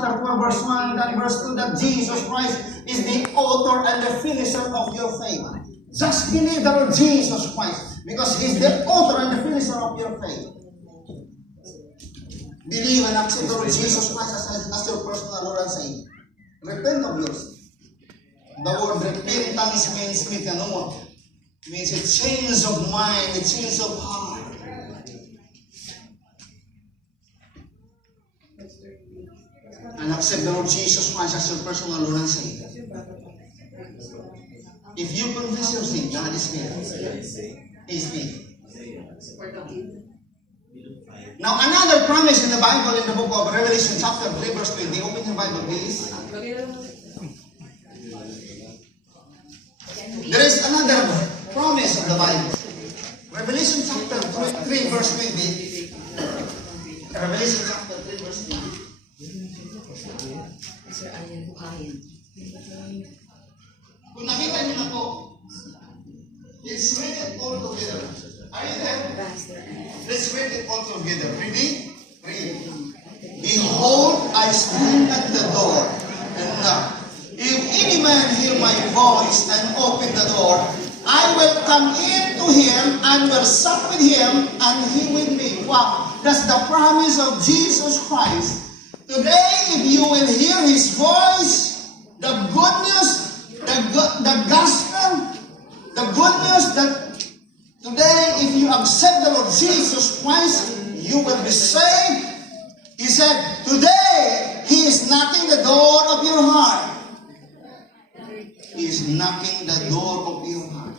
chapter 4, verse 1 and verse 2, that Jesus Christ is the author and the finisher of your faith. Just believe the Lord Jesus Christ, because He's the author and the finisher of your faith. Believe and accept the Lord Jesus Christ as your personal Lord and Savior. Repent of your sin. The word repentance means metanoia. Means a change of mind, a change of heart. And accept the Lord Jesus Christ as your personal Lord and Savior. If you confess your sin, God is here. He is faithful. Now, another promise in the Bible, in the book of Revelation, chapter 3, verse 20. Open your Bible, please. There is another promise of the Bible. Revelation chapter 3, verse 20. Revelation chapter 3, verse 20. Kung nakita niyo na po, it's written all together. Are you there? Let's read it all together. Ready? Read. Behold, I stand at the door and knock. If any man hear my voice and open the door, I will come in to him and will sup with him and he with me. Wow, that's the promise of Jesus Christ. Today, if you will hear His voice, the good news, the gospel, the good news that today, if you accept the Lord Jesus Christ, you will be saved. He said, today, He is knocking the door of your heart. He is knocking the door of your heart.